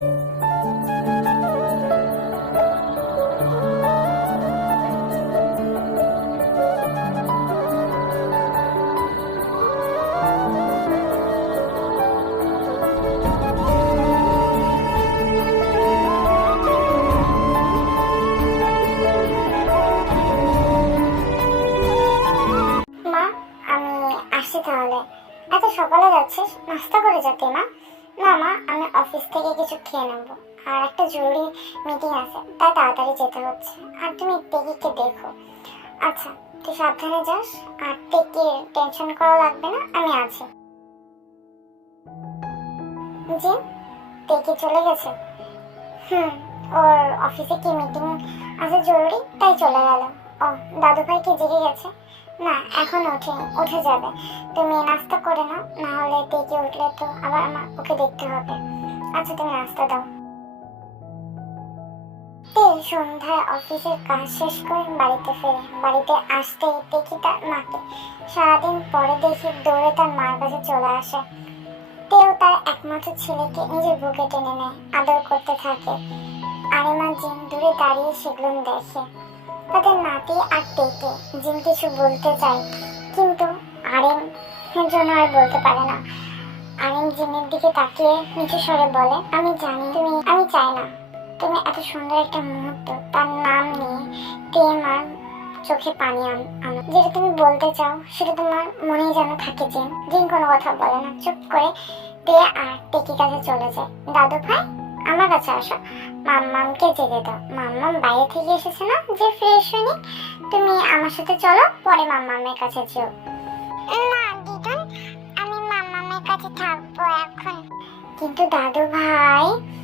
মা হচ্ছে আর তুমি টেকিকে দেখো। আচ্ছা তুই সাবধানে যাস, আর টেকি টেনশন করা লাগবে না, আমি আছি। জি টেকি চলে গেছে? হুম, ওর অফিসে কি মিটিং আছে জরুরি? তাই চলে গেল। ও দাদু ভাই কি জেগে গেছে? না, এখন ওঠে উঠে যাবে। তুমি নাস্তা করে নাও, না হলে ডেকে উঠলে তো আবার আমার ওকে দেখতে হবে। আচ্ছা তুমি নাস্তা দাও। তে সন্ধ্যায় অফিসের কাজ শেষ করে বাড়িতে ফেরে। বাড়িতে আসতে দেখি তার মাকে। সারাদিন পরে দেখি দৌড়ে তার মার কাছে চলে আসে। তেও তার একমাত্র ছেলেকে নিজের বুকে টেনে নেয়, আদর করতে থাকে। আরেমা জিন দূরে দাঁড়িয়ে সেগুলো দেখে। তাদের নাতি আর টেকে জিন কিছু বলতে চায়। কিন্তু আরেম জন্য আর বলতে পারে না। আরেম জিনের দিকে তাকিয়ে নিচু স্বরে বলে, আমি জানি তুমি, আমি চাই না। তুমি এত সুন্দর একটা মুহূর্ত তার নাম নিয়ে তে মার চোখে পানি আন- যেটা তুমি বলতে চাও সেটা তোমার মনেই যেন থাকে যে দিন কোনো কথা বলে না। চুপ করে তে আর টেকি কাছে চলে যায়। দাদু ভাই আমার কাছে আসো। মাম্মামকে জেগে দাও। মাম্মাম বাইরে থেকে এসেছে না? যে ফ্রেশ হয়নি। তুমি আমার সাথে চলো পরে মাম্মামের কাছে যেও। না দিদুন আমি মাম্মামের কাছে থাকব এখন। কিন্তু দাদু ভাই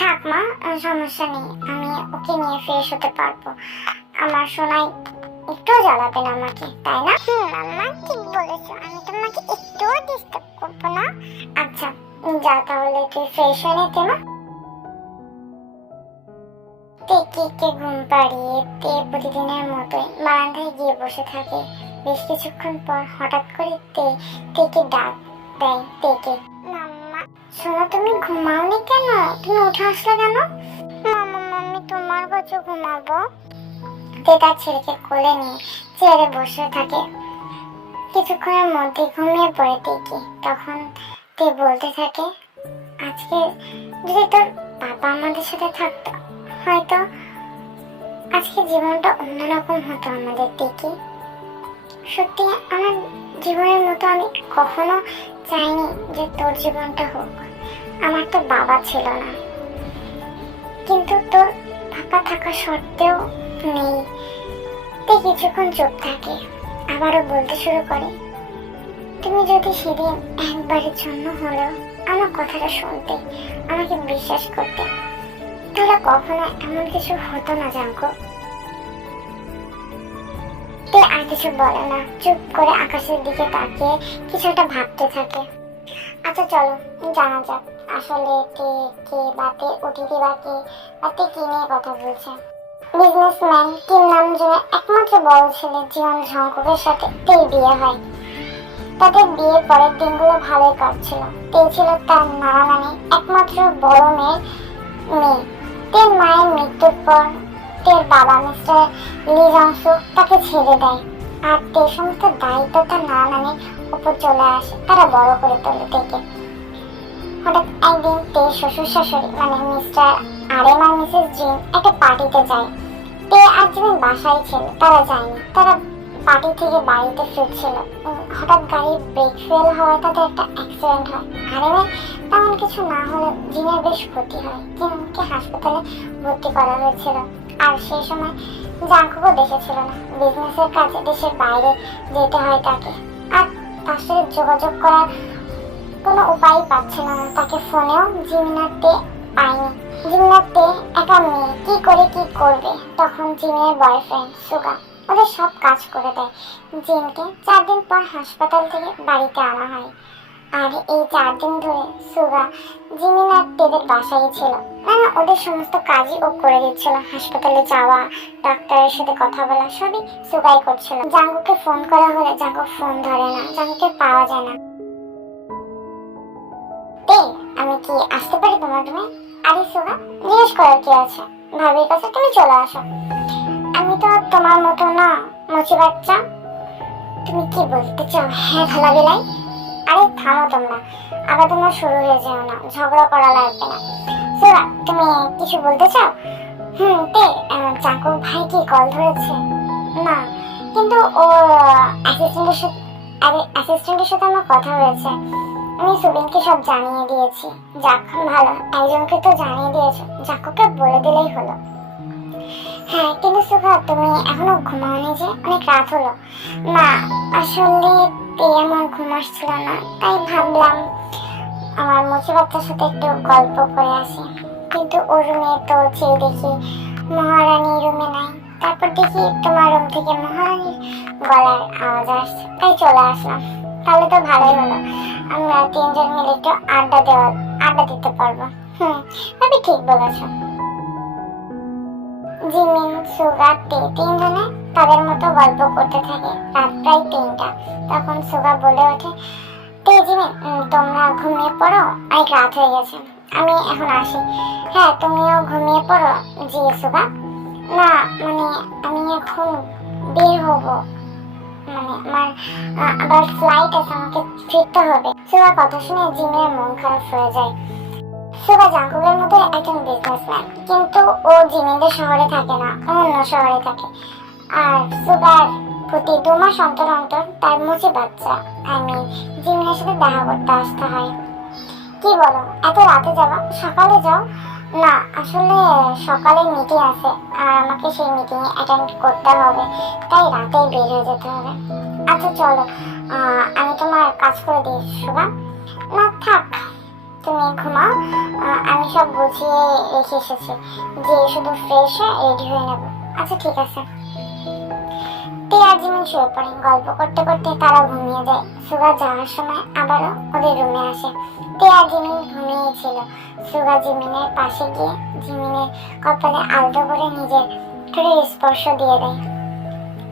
থাক মা সমস্যা নেই। আমি ওকে নিয়ে ফ্রেশ হতে পারব। আমার সোনাই একটুও জ্বালাবে না আমাকে তাই না? হুম মাম্মা ঠিক বলেছ। আমি তোমাকে একটুও ডিস্টার্ব করব না। আচ্ছা যা তাহলে তুই ফ্রেশ হয়ে নিতে মা। টেকিকে ঘুম পাড়িয়ে তে প্রতিদিনের মতোই বারান্দায় গিয়ে বসে থাকে। বেশ কিছুক্ষণ পর হঠাৎ করে তে তেকে ডাক দেয় তেকে শোনো তুমি ঘুমাওনি কেন? তুমি উঠে আসলে কেন? মাম্মা মাম্মি, তোমার কাছে ঘুমাবো। তে তার ছেলেকে কোলে নিয়ে চেয়ারে বসে থাকে। কিছুক্ষণের মধ্যে ঘুমিয়ে পড়ে তেকি তখন তে বলতে থাকে, আজকে যদি তোর বাবা আমাদের সাথে থাকতো, হয়তো আজকে জীবনটা অন্যরকম হতো আমাদের দেখি সত্যি, আমার জীবনের মতো আমি কখনো চাইনি যে তোর জীবনটা হোক। আমার তো বাবা ছিল না। কিন্তু তোর বাবা থাকা সত্ত্বেও নেই। তে কিছুক্ষণ চুপ থাকে, আবারও বলতে শুরু করে, তুমি যদি সেদিন একবারের জন্য হলেও আমার কথাটা শুনতে, আমাকে বিশ্বাস করতে, তাহলে কখনো এমন কিছু হতো না জাঙ্কো তে আর কিছু বলে না। চুপ করে আকাশের দিকে তাকিয়ে কিছু একটা ভাবতে থাকে। আচ্ছা চলো, জানা যাক আসলে কে কে বাতে অতিথি বা কে বাতে কি নিয়ে কথা বলছে। বিজনেসম্যান কিম নামজনের একমাত্র বড় ছেলে জীবন ঝঙ্ককের সাথে তের বিয়ে হয়। তাদের বিয়ের পরের দিনগুলো ভালোই কাটছিল। তে ছিল তার নানা নানির একমাত্র বড় মেয়ের মেয়ে। তের মায়ের মৃত্যুর পর তের বাবা মিস্টার লি জংসু তাকে ছেড়ে দেয়। আর তে সমস্ত দায়িত্ব তার নানা নানির উপর চলে আসে, তারা বড় করে তোলে তেকে হঠাৎ একদিন তে শ্বশুর শাশুড়ি মানে মিস্টার আরেম আর মিসেস জিন একটা পার্টিতে যায়। তে আর জিমিন বাসায় ছিল, তারা যায়নি। তারা পার্টি থেকে বাড়িতে ফিরছিল। হঠাৎ গাড়ির ব্রেক ফেল হওয়ায় তাদের একটা অ্যাক্সিডেন্ট হয়। আরেমের তেমন কিছু না হলে জিনের বেশ ক্ষতি হয়। জিনকে হাসপাতালে ভর্তি করা হয়েছিল। আর সেই সময় জাঙ্কুকও দেশে ছিল না। বিজনেসের কাজে দেশের বাইরে যেতে হয় তাকে। আর তার সাথে যোগাযোগ করার কোনো উপায় পাচ্ছে না। তাকে ফোনেও জিমিনাতে পায়নি। জিমিনাতে একা মেয়ে, কি করে কি করবে? তখন জিমিনের বয়ফ্রেন্ড সুগা ওদের সব কাজ করে দেয়। জিমকে চার দিন পর হাসপাতাল থেকে বাড়িতে আনা হয়। আর এই চার দিন ধরে সুগা জিমিন আর তেদের বাসায় ছিল। না না ওদের সমস্ত কাজই ও করে দিচ্ছিল। হাসপাতালে যাওয়া, ডাক্তারের সাথে কথা বলা, সবই সুগাই করছিল। জাঙ্গুকে ফোন করা হলে জাঙ্গু ফোন ধরে না। জাঙ্গুকে পাওয়া যায় না। আমি কি আসতে পারি তোমার রুমে? আরে সোনা জিজ্ঞেস করার কি আছে? ভাবির কাছে তুমি চলে আসো। আমি তো তোমার মতো না, মুচি বাচ্চা। তুমি কি বলতে চাও? হ্যাঁ ভালো বেলাই আরে থামো তোমরা, আবার তোমরা শুরু হয়ে যাও না, ঝগড়া করা লাগবে না। সোনা তুমি কিছু বলতে চাও? হুম, তে চাকু ভাই কি কল ধরেছে? না, কিন্তু ওর অ্যাসিস্ট্যান্টের সাথে, আরে অ্যাসিস্ট্যান্টের সাথে আমার কথা হয়েছে। আমি সুবিনকে সব জানিয়ে দিয়েছি। যাক, ভালো, একজনকে তো জানিয়ে দিয়েছ জাকুকে বলে দিলেই হলো। হ্যাঁ কিন্তু সুখা তুমি এখনও ঘুমাওনি যে? অনেক রাত হলো। না, আসলে এই আমার ঘুম আসছিল না, তাই ভাবলাম আমার মুচি সাথে একটু গল্প করে আসি। কিন্তু ওর রুমে তো চেয়ে দেখি মহারানী রুমে নাই। তারপর দেখি তোমার রুম থেকে মহারানীর গলার আওয়াজ আসছে, তাই চলে আসলাম। তাহলে তো ভালোই হলো। আমরা তিনজন মিলে একটু আড্ডা দেওয়া, আড্ডা দিতে পারব। হুম তবে ঠিক বলেছ। জিমিন সুগা তে তিনজনে তাদের মতো গল্প করতে থাকে রাত প্রায় তিনটা। তখন সুগা বলে ওঠে তে জিমিন তোমরা ঘুমিয়ে পড়ো? অনেক রাত হয়ে গেছে। আমি এখন আসি। হ্যাঁ তুমিও ঘুমিয়ে পড়ো? জি, সুগা। না মানে আমি এখন বের হব। মানে আমার আবার ফ্লাইট আছে, আমাকে ফিরতে হবে। সুগা কথা শুনে জিমের মন খারাপ হয়ে যায়। সুগা জাঙ্কুবের মতো একজন বিজনেসম্যান কিন্তু ও জিমিনের শহরে থাকে না, অন্য শহরে থাকে। আর সুগার প্রতি দু মাস অন্তর অন্তর তার মুচি বাচ্চা। আমি জিমিনের সাথে দেখা করতে আসতে হয়। কি বলো, এত রাতে যাবা? সকালে যাও? না, আসলে সকালে মিটিং আছে। আর আমাকে সেই মিটিং অ্যাটেন্ড করতে হবে। তাই রাতেই বের হয়ে যেতে হবে। আচ্ছা চলো আমি তোমার কাজ করে দিই সুগা না, থাক। তুমি ঘুমাও আমি সব গুছিয়ে রেখে এসেছি। যে শুধু ফ্রেশ হয়ে রেডি হয়ে নেব। আচ্ছা ঠিক আছে। তে আর শুয়ে পড়ে, গল্প করতে করতে তারা ঘুমিয়ে যায়। সুগা যাওয়ার সময় আবারও ওদের রুমে আসে। তে আর ঘুমিয়েছিল সুগা জিমিনের পাশে গিয়ে জিমিনের কপালে আলতো করে নিজের ঠোঁটের স্পর্শ দিয়ে দেয়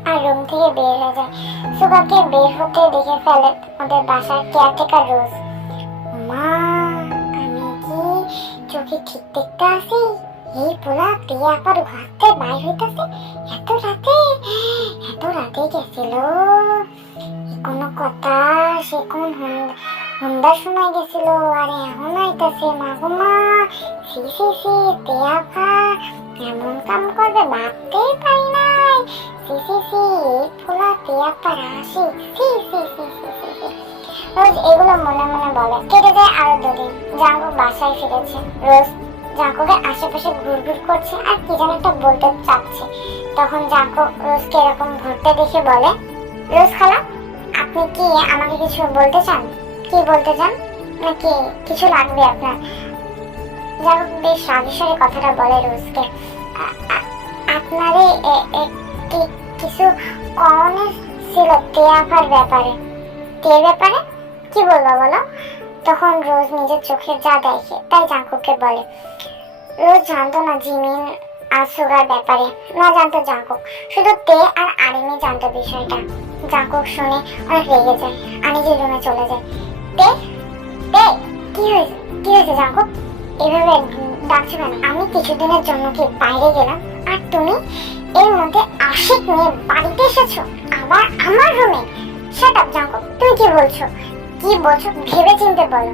আর রুম থেকে বের হয়ে যায়। সুগাকে বের হতে দেখে ফেলে ওদের বাসার কেয়ারটেকার রোজ। মা চোখে ঠিক দেখতে আসি এই পোলা টিয়া আবার ঘরতে বাইর হইতাছে। এত রাতে এত রাতে গেছিল। কোনো কথা, সে কোন হুন- হুন্ডার সময় গেছিল। আর এখন আইতাছে, মা গো মা, সি সি সি টিয়া ভা এমন কাম করবে ভাবতেই পারি নাই। সি সি সি, এই পোলা টিয়া পার আসি সি সি সি সি রোজ এগুলো মনে মনে বলে। কেটে যায় আরও দুদিন। জাঙ্গু বাসায় ফিরেছে। রোজ জাঙ্কুকে আশেপাশে ঘুরঘুর করছে আর কি যেন একটা বলতে চাচ্ছে। তখন জাঙ্কু রোজকে এরকম ঘুরতে দেখে বলে, রোজ খালা, আপনি কি আমাকে কিছু বলতে চান? কি বলতে চান? নাকি কিছু লাগবে আপনার? জাঙ্কু বেশ রাগেশ্বরে কথাটা বলে রোজকে। আ- আ- এ- একটি কিছু কমনের ছিল তেয়াফার ব্যাপারে। তের ব্যাপারে? কি বলব বলো? তখন রোজ নিজের চোখে যা দেখে, তাই জাঙ্কুককে বলে, রোজ জানতো না জিমিন আর সুগার ব্যাপারে, না জানতো জাঙ্কুক। শুধু তে আর আরিমি জানতো বিষয়টা। জাঙ্কুক শুনে অনেক রেগে যায় আনিজের রুমে চলে যায়। তে? তে? কি হয়েছে? কি হয়েছে জাঙ্কুক? এভাবে ডাকছো কেন? আমি কিছুদিনের জন্য কি বাইরে গেলাম? আর তুমি এর মধ্যে আশিক নিয়ে বাড়িতে এসেছ? আবার আমার রুমে? Set up Jungkook. তুমি কি বলছো? কি বলছো ভেবে চিনতে বলো।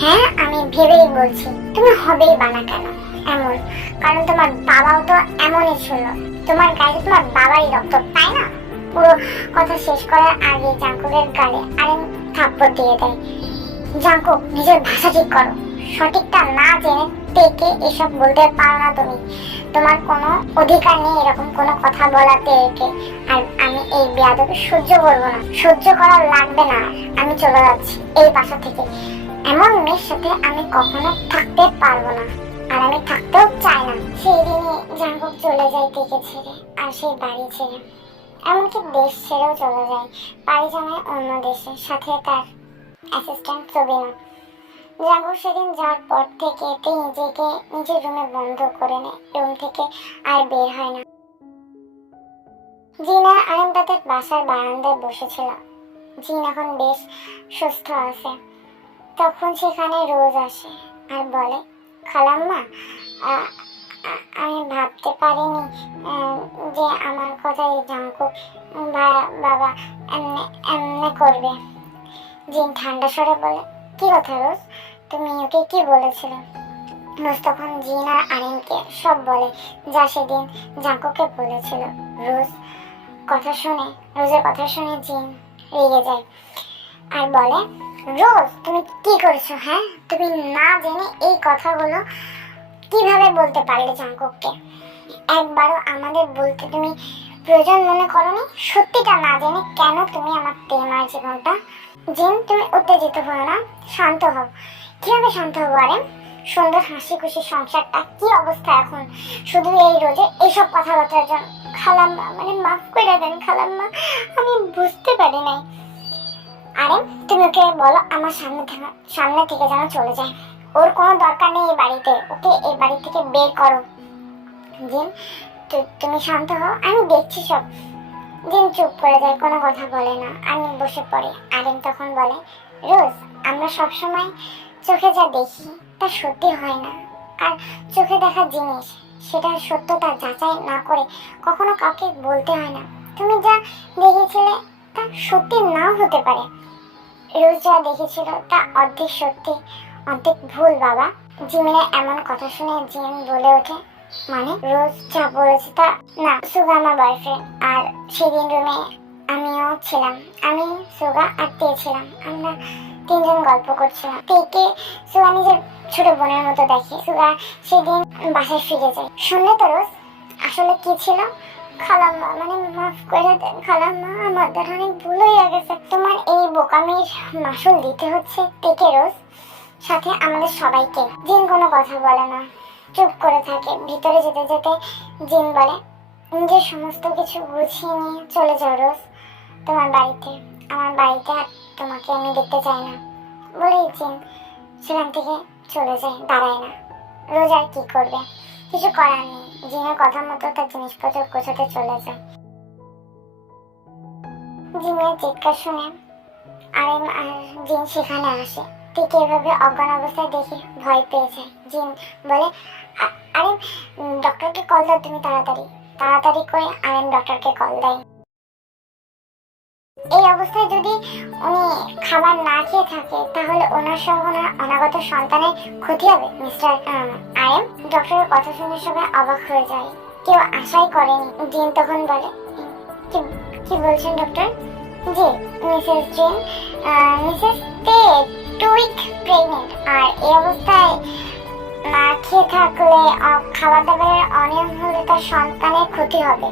হ্যাঁ আমি ভেবেই বলছি, তুমি হবেই বানা কেন? এমন, কারণ তোমার বাবাও তো এমনই ছিল। তোমার গায়ে তোমার বাবারই রক্ত, তাই না? পুরো কথা শেষ করার আগে জাঙ্কুকের গালে আরেন থাপ্পড় দিয়ে দেয়। জাঙ্কুক, নিজের ভাষা ঠিক করো। সঠিকটা না জেনে থেকে এসব বলতে পারো না তুমি। তোমার কোনো অধিকার নেই এরকম কোনো কথা বলাতে একে। আর আমি এই বেয়াদবি সহ্য করব না। সহ্য করা লাগবে না আমি চলে যাচ্ছি এই বাসা থেকে। এমন মেয়ের সাথে আমি কখনো থাকতে পারব না। আর আমি থাকতেও চাই না। সেই দিনে জাঙ্কুক চলে যায় থেকে ছেড়ে, আর সেই বাড়ি ছেড়ে। এমনকি দেশ ছেড়েও চলে যায়। বাড়ি জামায় অন্য দেশে সাথে তার অ্যাসিস্ট্যান্ট সবিনা জাঙ্কুক সেদিন যাওয়ার পর থেকে তে নিজেকে, নিজের রুমে বন্ধ করে নেয়। রুম থেকে আর বের হয় না। জিনা আরেম তাদের বাসার বারান্দায় বসেছিল। জিন এখন বেশ সুস্থ আছে। তখন সেখানে রোজ আসে আর বলে, খালাম্মা আমি ভাবতে পারিনি যে আমার কথাই জাঙ্কুক বা- বাবা এমনি এমনি করবে। জিন ঠান্ডা স্বরে বলে, কি কথা রোজ? তুমি ওকে কি বলেছিলে? রোজ তখন জিন আর আরিনকে সব বলে, যা সেদিন জাঙ্কুকে বলেছিল। রোজ কথা শুনে, রোজের কথা শুনে জিন রেগে যায় আর বলে, রোজ তুমি কি করেছ হ্যাঁ? তুমি না জেনে এই কথাগুলো কীভাবে বলতে পারলে জাঙ্কুককে? একবারও আমাদের বলতে তুমি প্রয়োজন মনে করনি? সত্যিটা না জেনে কেন তুমি আমার তেমার জীবনটা? জিন, তুমি উত্তেজিত হও না, শান্ত হও। কীভাবে শান্ত হব আরে? সুন্দর হাসি খুশি সংসারটা কি অবস্থা এখন? শুধু এই রোজে এইসব কথাবার্তার জন্য খালাম্মা মানে মাফ করে দেন খালাম্মা, আমি বুঝতে পারি নাই। আরে, তুমি ওকে বলো আমার সামনে সামনে থেকে যেন চলে যায়। ওর কোনো দরকার নেই এই বাড়িতে। ওকে এই বাড়ি থেকে বের করো। জিন তুমি শান্ত হও, আমি দেখছি সব। জিন চুপ করে যায়, কোনো কথা বলে না। আমি বসে পড়ি। আরিন তখন বলে, রোজ, আমরা সবসময় চোখে যা দেখি, তা সত্যি হয় না। আর চোখে দেখা জিনিস, সেটা সত্যতা যাচাই না করে কখনো কাউকে বলতে হয় না। তুমি যা দেখেছিলে, তা সত্যি নাও হতে পারে। রোজ যা দেখেছিল, তা অর্ধেক সত্যি, অর্ধেক ভুল, বাবা। জিমিনের এমন কথা শুনে জিম বলে ওঠে মানে রোজ যা বলেছে তা না। সুগা আমার বয়ফ্রেন্ড আর সেদিন রুমে আমিও ছিলাম। আমি, সুগা আর ছিলাম। আমরা তিনজন গল্প করছিলাম তেকে সুগা নিজের ছোট বোনের মতো দেখে। সুগা সেদিন বাসায় ফিরে যায়। শুনলে তো রোজ আসলে কি ছিল? খালাম্মা মানে মাফ করে দেন, খালাম্মা আমাদের অনেক ভুল হয়ে গেছে। তোমার এই বোকামির মাসুল দিতে হচ্ছে তেকে রোজ। সাথে আমাদের সবাইকে। জিন কোনো কথা বলে না। চুপ করে থাকে। ভিতরে যেতে যেতে জিন বলে, নিজের সমস্ত কিছু গুছিয়ে নিয়ে চলে যাও রোজ তোমার বাড়িতে। আমার বাড়িতে আর তোমাকে আমি দেখতে চাই না। বলেই জিন সেখান থেকে চলে যায় দাঁড়ায় না। রোজ আর কি করবে? কিছু করার নেই। জিনের কথা মতো তার জিনিসপত্র গোছাতে চলে যায়। জিনের চিৎকার শুনে আরেম আর জিন সেখানে আসে। ঠিক এভাবে অজ্ঞান অবস্থায় দেখে ভয় পেয়ে যায়। জিন বলে "আ- আরেম উম, ডক্টরকে কল দাও তুমি তাড়াতাড়ি। তাড়াতাড়ি করে আরেম ডক্টরকে কল দেয়। এই অবস্থায় যদি উনি খাবার না খেয়ে থাকে, তাহলে ওনার সহ ওনার অনাগত সন্তানের ক্ষতি হবে, মিস্টার আরেম ডক্টরের কথা শুনে সবাই অবাক হয়ে যায়। কেউ আশাই করেনি জিন তখন বলে। কি বলছেন ডক্টর? জি, মিসেস জিন মিসেস তে, টু উইক প্রেগনেন্ট। আর এই অবস্থায় না খেয়ে থাকলে খাবার দাবারের অনিয়ম হলে তার সন্তানের ক্ষতি হবে।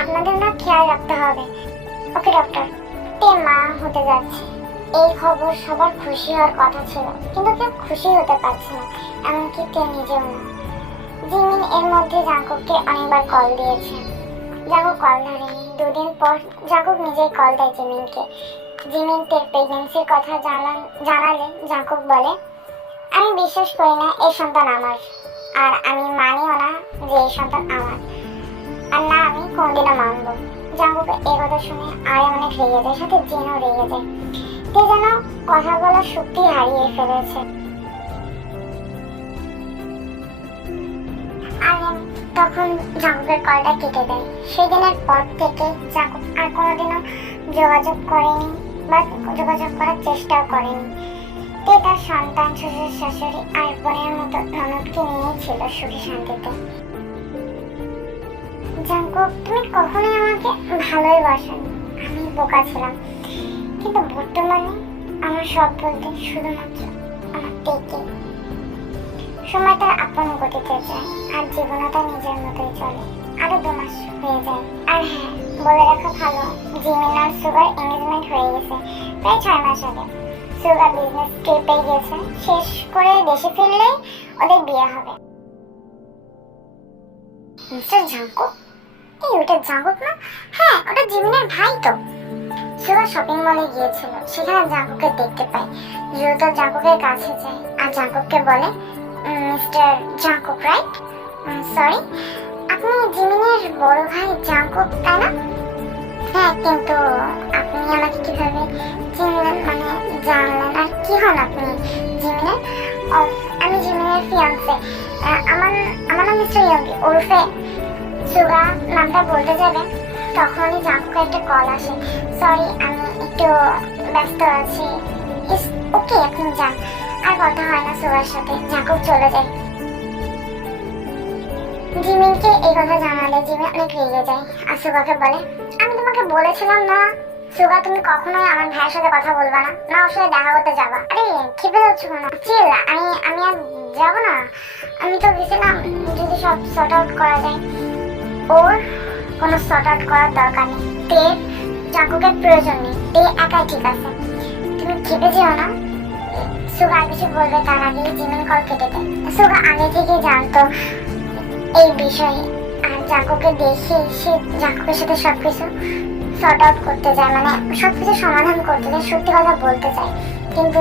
আপনাদের না খেয়াল রাখতে হবে। Okay, doctor. তে মা হতে যাচ্ছে? এই খবর সবার খুশি হওয়ার কথা ছিল, কিন্তু কেউ খুশি হতে পারছে না, এমনকি তে নিজেও না। জিমিন এর মধ্যে জাঙ্কুককে অনেকবার কল দিয়েছে। জাঙ্কুক কল ধরেনি। দুদিন পর জাঙ্কুক নিজেই কল দেয় জিমিনকে। জিমিন তের প্রেগনেন্সির কথা জানান জানালে জাঙ্কুক বলে, আমি বিশ্বাস করি না, এই সন্তান আমার। আর আমি মানিও না যে এই সন্তান আমার। আর না, আমি কোনদিনও মানবো এই কথা শুনে অনেক জিনও রেগে যায়। তে যেন কথা হারিয়ে ফেলেছে। তখন কেটে দেয়। পর থেকে আর যোগাযোগ করেনি বা যোগাযোগ করার চেষ্টাও করেনি। তে তার সন্তান, শ্বশুর, শাশুড়ি আর বোনের মতো ননদকে নিয়েই ছিল সুখী শান্তিতে। জাঙ্কুক তুমি কখনোই আমাকে ভালোই বাসনি। আমি বোকা ছিলাম। কিন্তু বর্তমানে আমার সব বলতে শুধুমাত্র আমার তেকে সময় তার আপন গতিতে যায় আর জীবনও তার নিজের মতোই চলে। আরও দু মাস হয়ে যায়। আর হ্যাঁ বলে রাখা ভালো জিমিন আর সুগার এঙ্গেজমেন্ট হয়ে গেছে প্রায় ছয় মাস আগে। সুগার বিজনেস ট্রিপে গেছে শেষ করে দেশে ফিরলেই ওদের বিয়ে হবে। মিস্টার জাঙ্কুক এই ওটা জাঙ্কুক না। হ্যাঁ ওটা জিমিনের ভাই তো। সুগার শপিং মলে গিয়েছিল। সেখানে জাঙ্কুকে দেখতে পায়। দ্রুত জাঙ্কুকের কাছে যায়। আর জাঙ্কুককে বলে মিস্টার জাঙ্কুক রাইট সরি আপনি জিমিনের বড় ভাই জাঙ্কুক তাই না? হ্যাঁ কিন্তু আপনি আমাকে কীভাবে চিনলেন মানে জানলেন? আর কি হন আপনি জিমিনের? আমি জিমিনের ফিয়ান্সে আমার আমার নাম মিস্টার ইয়ঙ্গি ওরফে সুগা নামটা বলতে যাবে, তখনই জাঙ্কুকে একটা কল আসে। সরি আমি একটু ব্যস্ত আছি। ওকে আপনি যান। আর কথা হয় না সুগার সাথে। জাঙ্কুক চলে যায়। জিমিনকে এই কথা জানালে জিমিন অনেক রেগে যায় আর সুগাকে বলে, আমি তোমাকে বলেছিলাম না। সুগা তুমি কখনোই আমার ভাইয়ের সাথে কথা বলবা না। না, ওর সাথে দেখা করতে যাবা। আরে খেপে যাচ্ছ কেন চিল, আমি আমি আর যাব না। আমি তো গেছিলাম, যদি সব সর্ট আউট করা যায়। ওর কোনো সর্ট আউট করার দরকার নেই। তে চাকুকের প্রয়োজন নেই। তে একাই ঠিক আছে। তুমি খেপে যেও না। সুগা আর কিছু বলবে তার আগে জিমিন কল কেটে দেয় সুগা আগে থেকে জানতো এই বিষয়ে। আর জাকুকে দেখে সে জাকুকের সাথে সব কিছু সর্ট আউট করতে যায়। মানে সব কিছু সমাধান করতে যায়, সত্যি কথা বলতে চায় কিন্তু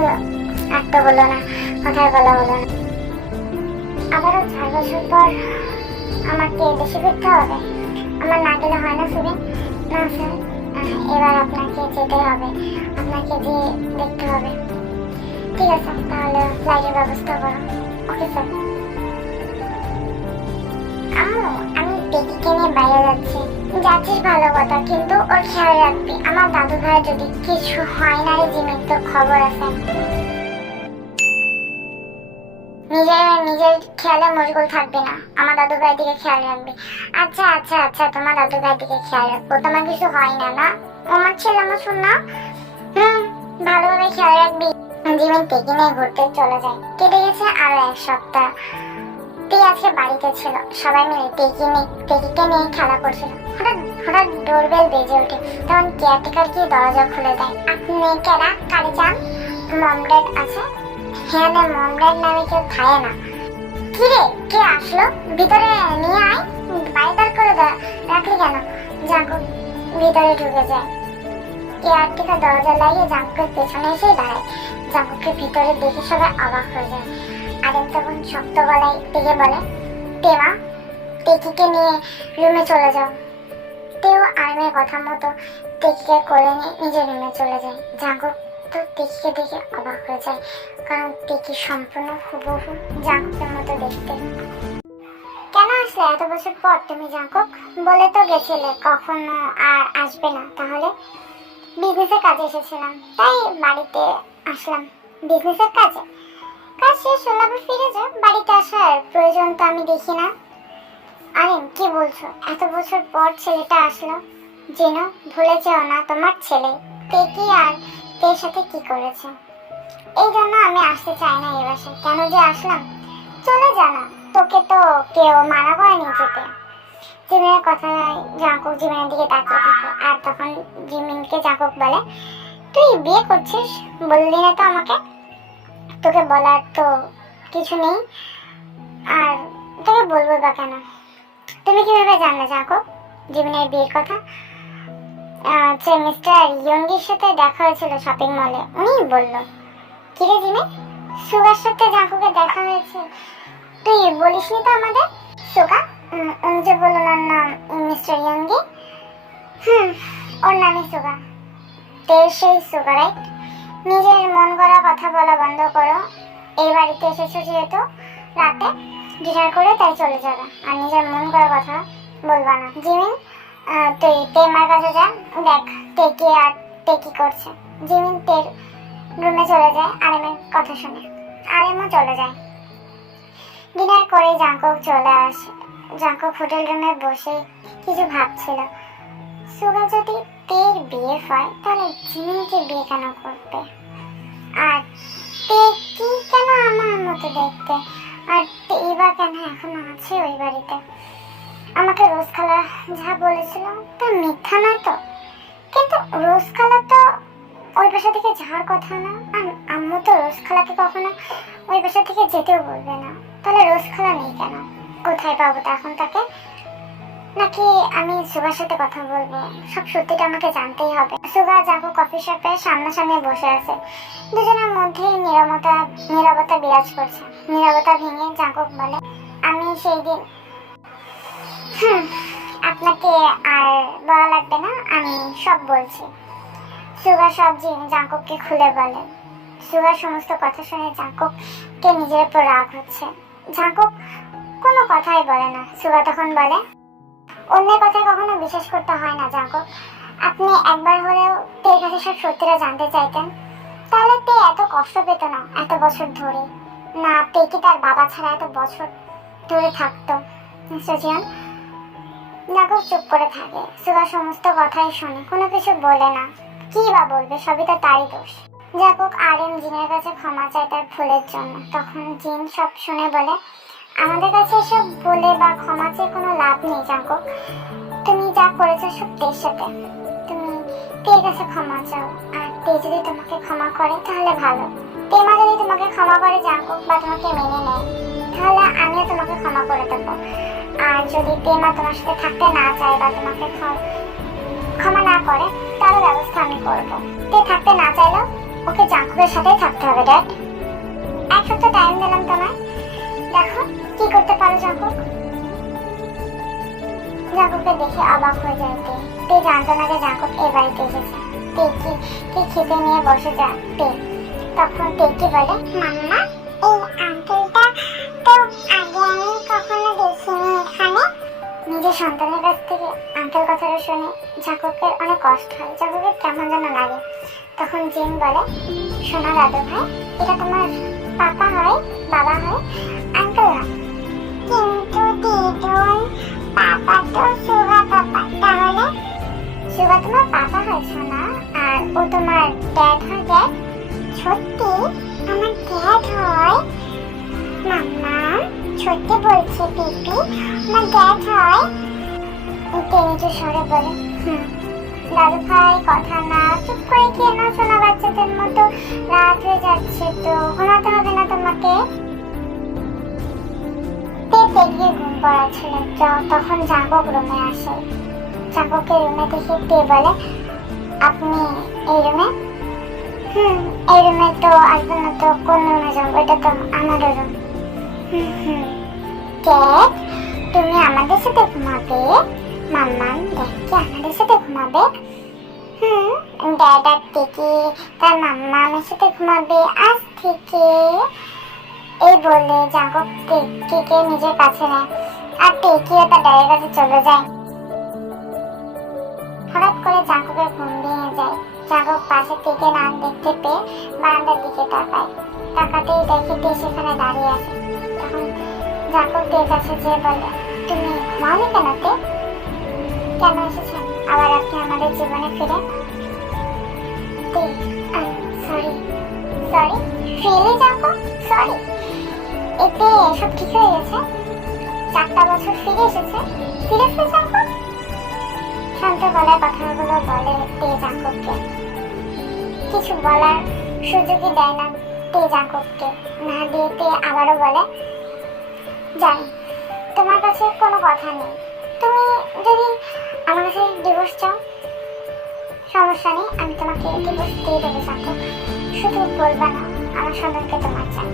তো হলো না, কথায় বলা হলো না। আবারও চার বছর পর আমাকে দেশে ফিরতে হবে? আমার না গেলে হয় না সুবিন না স্যার এবার আপনাকে যেতে হবে। আপনাকে যে দেখতে হবে। ঠিক আছে, তাহলে ফ্লাইটের ব্যবস্থা করো। ওকে স্যার আম্মু, আমি টেকিকে নিয়ে বাইরে যাচ্ছি। যাচ্ছিস ভালো কথা, কিন্তু ওর খেয়াল রাখবি। আমার দাদু ভাই যদি কিছু হয় না রে জিমিন তোর খবর আছে। নিজের নিজের খেয়ালে মশগুল থাকবে না। আমার দাদু ভাইয়ের দিকে খেয়াল রাখবে। আচ্ছা আচ্ছা আচ্ছা তোমার দাদু ভাইয়ের দিকে খেয়াল রাখব। তোমার কিছু হয় না না? আমার ছেলে আমার শোন না হুম, ভালোভাবে খেয়াল রাখবি। জিমিন টেকি নিয়ে ঘুরতে চলে যায়। কেটে গেছে আরও এক সপ্তাহ। তে আজকে বাড়িতে ছিল। সবাই মিলে টেকি নিয়ে, টেকিকে নিয়ে খেলা করছিল। হঠাৎ হঠাৎ ডোরবেল বেজে ওঠে। তখন কেয়ারটেকার গিয়ে দরজা খুলে দেয়। আপনি কেরা কারে চান মমডেড আছে? হ্যাঁ না মমডেড নামে কেউ খায় না। কি রে কে আসলো? ভিতরে নিয়ে আয়। বাইরে করে দা- রাখলি কেন? জাঙ্কু ভিতরে ঢুকে যায়। কেয়ারটেকার দরজা লাগিয়ে জাঙ্কুকের পেছনে এসে দাঁড়ায়। জাঙ্কুকে ভিতরে দেখে সবাই অবাক হয়ে যায়। আরেক তখন শক্ত গলায় ডেকে বলে তেমা টেকিকে নিয়ে রুমে চলে যাও। তেও আর্মের কথা মতো টেকিকে কোলে নিয়ে নিজের রুমে চলে যায়। জাঙ্কুক তো টেকিকে দেখে অবাক হয়ে যায়, কারণ টেকি সম্পূর্ণ হুবহু জাঙ্কুকের মতো দেখতে। কেন আসলে এত বছর পর তুমি জাঙ্কুক বলে তো গেছিলে, কখনো আর আসবে না, তাহলে বিজনেসের কাজে এসেছিলাম। তাই বাড়িতে আসলাম। বিজনেসের কাজে? কাজ শেষ হলে আবার ফিরে যা বাড়িতে আসার প্রয়োজন তো আমি দেখি না। আরে, কি বলছো? এত বছর পর ছেলেটা আসলো। যেন ভুলে যেও না তোমার ছেলে। তে কি আর তের সাথে কি করেছে? এই জন্য আমি আসতে চাই না এই বাসায়। কেন যে আসলাম? চলে যা না তোকে তো কেউ মানা করেনি যেতে। জিমিনের কথায় জাঁকুক জিমিনের দিকে তাকিয়ে থাকে। আর তখন জিমিনকে জাঁকুক বলে, তুই বিয়ে করছিস? বললি না তো আমাকে? তোকে বলার তো কিছু নেই। আর তোকে বলব বা কেন? তুমি কীভাবে জানলে জাঁকো জীবনের বিয়ের কথা? যে মিস্টার ইয়ঙ্গির সাথে দেখা হয়েছিল শপিং মলে। উনিই বলল, কিরে জিমি, সুগার সাথে জাঁকুকে দেখা হয়েছে। তুই বলিসনি তো আমাদের? সুগা? উনি যে বলল নাম মিস্টার ইয়ঙ্গি? হুম, ওর নামই সুগা। তের সেই সুগা রাইট নিজের মন করা কথা বলা বন্ধ করো। এই বাড়িতে এসেছ যেহেতু, রাতে ডিনার করে তাই চলে যাবে। আর নিজের মন করা কথা বলবা না। জিমিন তুই তেমার কাছে যা দেখ, তে কি আর তে কি করছে। জিমিন তের রুমে চলে যায়, আরেমের কথা শুনে। আরেমও চলে যায়। ডিনার করে জাঙ্কক চলে আসে। জাঙ্কক হোটেল রুমে বসে কিছু ভাবছিল। সুগা যদি তের বিয়ে হয়, তাহলে জিমিনকে বিয়ে কেন করবে? আর তে কি কেন আমার মতো দেখতে? আর তেই কেন এখনও আছে ওই বাড়িতে? আমাকে রোজ খালা যা বলেছিল তা মিথ্যা নয় তো? কিন্তু রোজ খালা তো ওই বাসা থেকে যাওয়ার কথা না। আর আম্মু তো রোজ খালাকে কখনো ওই বাসা থেকে যেতেও বলবে না। তাহলে রোজ খালা নেই কেন? কোথায় পাবো তা এখন তাকে? নাকি আমি সুগার সাথে কথা বলব? সব সত্যিটা আমাকে জানতেই হবে। সুগা যাব কফি শপে সামনাসামনি বসে আছে। দুজনের মধ্যে নীরবতা নীরবতা বিরাজ করছে। নীরবতা ভেঙে জাঁকুক বলে, আমি সেই দিন আপনাকে আর বলা লাগবে না, আমি সব বলছি। সুগা সব জাঁকুককে খুলে বলে। সুগার সমস্ত কথা শুনে জাঙ্কুককে নিজের উপর রাগ হচ্ছে। জাঙ্কুক কোনো কথাই বলে না। সুগা তখন বলে, অন্যের কথায় কখনো বিশ্বাস করতে হয় না জাঙ্কুক। আপনি একবার হলেও তের কাছে সব সত্যিটা জানতে চাইতেন, তাহলে তে এত কষ্ট পেত না, এত বছর ধরে। না, তে কি তার বাবা ছাড়া এত বছর ধরে থাকতো? সুজিয়ান জাঙ্কুক চুপ করে থাকে। সুগা সমস্ত কথাই শোনে, কোনো কিছু বলে না। কি বা বলবে, সবই তো তারই দোষ। জাকুক আর এম জিনের কাছে ক্ষমা চায় তার ভুলের জন্য। তখন জিন সব শুনে বলে, আমাদের কাছে এসব বলে বা ক্ষমা চেয়ে কোনো লাভ নেই জাকুক তুমি যা করেছ সব তের সাথে। তুমি তের কাছে ক্ষমা চাও। আর তে যদি তোমাকে ক্ষমা করে, তাহলে ভালো। তেমা যদি তোমাকে ক্ষমা করে জাকুক বা তোমাকে মেনে নেয়। তাহলে আমিও তোমাকে ক্ষমা করে দেবো। আর যদি তেমা তোমার সাথে থাকতে না চায় বা তোমাকে ক্ষ- ক্ষমা না করে তার ব্যবস্থা আমি করব। তে থাকতে না চাইলেও ওকে জাঙ্কুকের সাথেই থাকতে হবে ড্যাড এক সপ্তাহ টাইম দিলাম তোমায়। দেখো, কি করতে পারো জাঙ্কুক? জাঙ্কুককে দেখে অবাক হয়ে যায় তে। তে জানতো না যে জাঙ্কুক এ বাড়িতে এসেছে। তে কি কি খেতে নিয়ে বসে যায় তে। তখন তে কি বলে, মাম্মা, এই সন্তানের কাছ থেকে আঙ্কেল কথাটা শুনে জাকুকের অনেক কষ্ট হয়। জাকুকের কেমন যেন লাগে। তখন জিন বলে, শোনা দাদু ভাই, এটা তোমার পাপা হয়, বাবা হয়, আঙ্কেল না কিন্তু দিদুন, পাপা তো সুগা পাপা। তাহলে সুগা তোমার পাপা হয় শোনা আর ও তোমার ড্যাড হয় ড্যাড সত্যি? আমার ড্যাড হয়? মাম্মা? সত্যি বলছে পিপি আমার ড্যাড হয়। টেনিচু সরে বলে হুম। দাদু ভাই, কথা না, চুপ করে খেয়ে শোনা বাচ্চাদের মতো রাত হয়ে যাচ্ছে তো। ঘুমাতে হবে না তোমাকে? তে তেগিয়ে ঘুম পড়াচ্ছিল তখন জাগক রুমে আসে। জাগকের রুমে দেখে তে বলে? আপনি এই রুমে? হুম, এই রুমে তো আসবেন না তো। কোন রুমে যাব? এটা তো আমারও রুম। ক্যাট তুমি আমাদের সাথে ঘুমাবে। মাম্মাম, দেখ কি আমাদের সাথে ঘুমাবে। হুম ড্যাড আর টেকি তার মাম্মা আমার সাথে ঘুমাবে আজ থেকে। এই বলে জাগক টেকিকে নিজের কাছে নেয়। আর টেকিও তার ড্যাডের কাছে চলে যায়। হঠাৎ করে জাগকের ঘুম ভেঙে যায়। জাগক পাশে টেকে না দেখতে পেয়ে বারান্দার দিকে তাকায়। তাকাতেই দেখে সেখানে দাঁড়িয়ে আছে। তখন জাগক টের কাছে যেয়ে বলে, তুমি ঘুমাওনি কেন তে কেন এসেছেন আবার আপনি আমাদের জীবনে ফিরে? সরি সরি ফেলে যাব? সরি। এতে সব ঠিক হয়ে গেছে? চারটা বছর ফিরে এসেছে? ফিরে এসে যাব? শান্ত গলায় কথাগুলো বলে তে জাকবকে। কিছু বলার সুযোগই দেয় না তে জাকবকে। না দিয়ে তে আবারও বলে জানি তোমার কাছে কোনো কথা নেই। তুমি যদি আমার কাছে ডিভোর্স চাও, সমস্যা নেই, আমি তোমাকে ডিভোর্স দিয়ে দেবো চাকু শুধু বলবা না, আমার সন্তানকে তোমার চাই।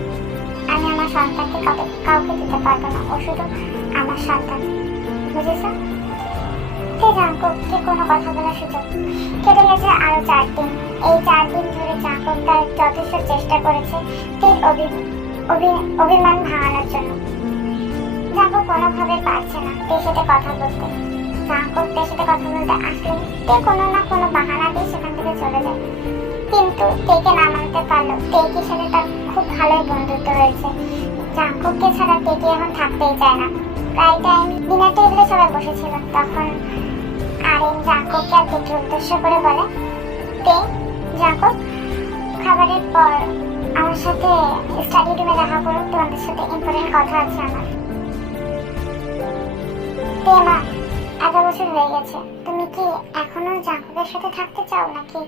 আমি আমার সন্তানকে কাউকে কাউকে দিতে পারব না, ও শুধু আমার সন্তান। বুঝেছ? কে জাঙ্কুককে কোনো কথা বলার সুযোগ? কেটে গেছে আরও চার দিন? এই চার দিন ধরে জাঙ্কুক তার যথেষ্ট চেষ্টা করেছে তীর অভি- অভি- অভিমান জন্য জাঙ্কুক কোনোভাবে পারছে না। তের সাথে কথা বলতে। জাঙ্কুক তের সাথে কথা বলতে আসলে তে কোনো না কোনো বাহানা দিয়ে সেখান থেকে চলে যায়। কিন্তু তেকে না মানতে পারল তেকের সাথে তার খুব ভালোই বন্ধুত্ব হয়েছে। জাঙ্কুককে ছাড়া তেকে এখন থাকতেই চায় না। প্রায় টাইম ডিনার টেবিলে সবাই বসেছিল। তখন আরেন জাঙ্কুককে আর তেকে উদ্দেশ্য করে বলে, তে, জাঙ্কুক, খাবারের পর আমার সাথে স্টাডি রুমে দেখা করুন। তোমাদের সাথে ইম্পর্টেন্ট কথা আছে আমার। তে মা এত বছর হয়ে গেছে। তুমি কি এখনও জাঙ্কুকের সাথে থাকতে চাও নাকি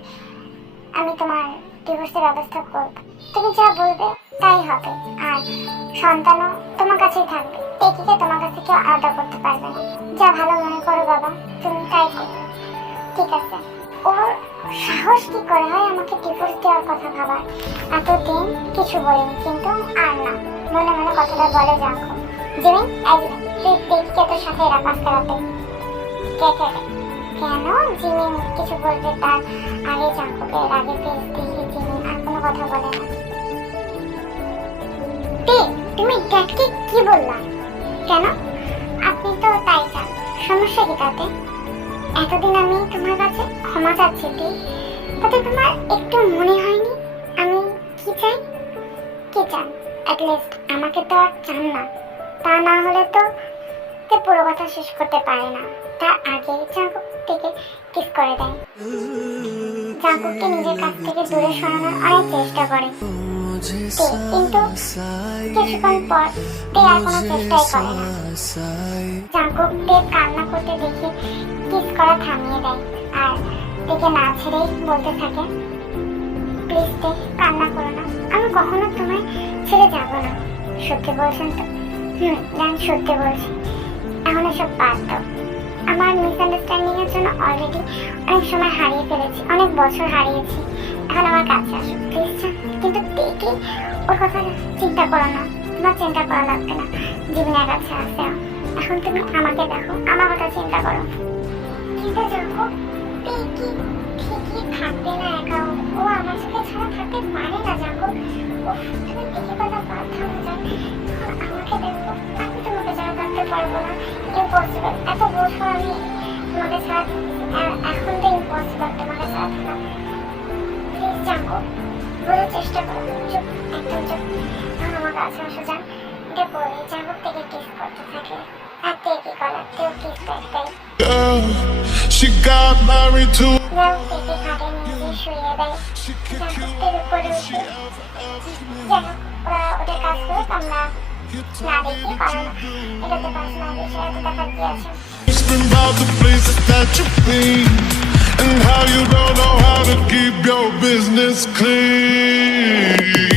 আমি তোমার ডিভোর্সের ব্যবস্থা করব? তুমি যা বলবে তাই হবে। আর সন্তানও তোমার কাছেই থাকবে। টেকিকে তোমার কাছে কেউ আলাদা করতে পারবে না। যা ভালো মনে করো বাবা, তুমি তাই করো ঠিক আছে। ওর সাহস কি করে হয় আমাকে ডিভোর্স দেওয়ার কথা ভাবার? এতদিন কিছু বলিনি, কিন্তু আর না। মনে মনে কথাটা বলে জিমিন এই জিমিন তুই তোর সাথে রাখ আজকে রাতে কে কে কে? কেন জিমিন কিছু বলবে তার আগে জাঙ্কুকে আগে ফেস দিয়ে জিমিন আর কোনো কথা বলে না তুমি ড্যাডকে কি বললা কেন আপনি তো তাই চান সমস্যা কি তাতে এতদিন আমি তোমার কাছে ক্ষমা চাচ্ছি তে তাতে তোমার একটু মনে হয়নি আমি কি চাই কি চান অ্যাটলিস্ট আমাকে তো আর চান না তা না হলে তো তে পুরো কথা শেষ করতে পারে না। তার আগে চাকুক থেকে কিস করে দেয়। চাকুককে নিজের কাছ থেকে দূরে সরানোর অনেক চেষ্টা করে। কিন্তু কিছুক্ষণ পর তে আর কোনো চেষ্টাই করে না। চাকুক তে কান্না করতে দেখে কিস করা থামিয়ে দেয় আর তেকে না ছেড়েই বলতে থাকে, প্লিজ তে, কান্না করো না। আমি কখনো তোমায় ছেড়ে যাব না। সত্যি বলছেন তো? হুম, জান, সত্যি বলছি। এখন এসব বাদ দাও। আমার মিসআন্ডারস্ট্যান্ডিং এর জন্য অলরেডি অনেক সময় হারিয়ে ফেলেছি, অনেক বছর হারিয়েছি। এখন আমার কাছে আসো প্লিজ কিন্তু দেখি, ওর কথা চিন্তা করো না, তোমার চিন্তা করা লাগবে না। জীবনের কাছে আসে এখন তুমি আমাকে দেখো, আমার কথা চিন্তা করো। থাকবে না ও। আমার সাথে ছাড়া থাকতে না জাগো তুমি কথা আমাকে দেখো। থাকতে পারব না। ইম্পসিবল এত বছর আমি তোমাকে ছাড়া এখন তো ইম্পসিবল তোমাকে ছাড়া থাকা প্লিজ জাগো বোঝার চেষ্টা করো চুপ একদম চুপ। এখন আমার কাছে আসো যান এটা বলে জাগো থেকে কিস করতে থাকে। আর কি করে? তেও কিস ব্যাক দেয় she got married to খাটে নিচে শুয়ে দেয়। জাগতের উপরে উঠে। Yani about the places that you've been and how you don't know how to keep your business clean.